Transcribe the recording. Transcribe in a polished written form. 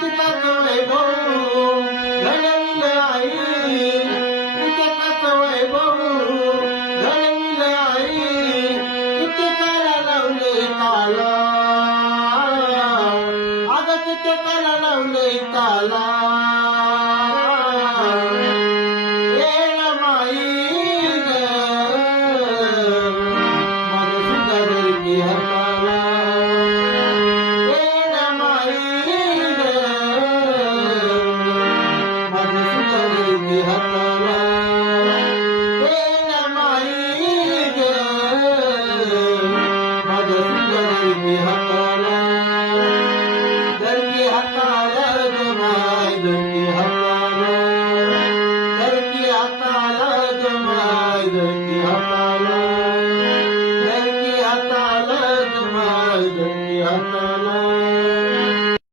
कित्येकाचं वैभव घडविलं आई, कित्येकाचं वैभव घडविलं आई, कित्येकाला लावले ताला, अगं कित्येकाला लावले ताला.